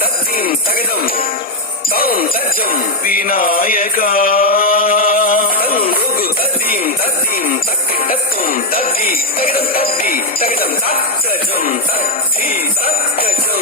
தத்தீம் தகதம் தாம் தஜம் விநாயகா தங்குகு தத்தீம் தத்தீம் தக்கு தத்தும் தத்தி தகதம் தத்தி தகதம் தத்தஜம் தத்தி தத்தஜம்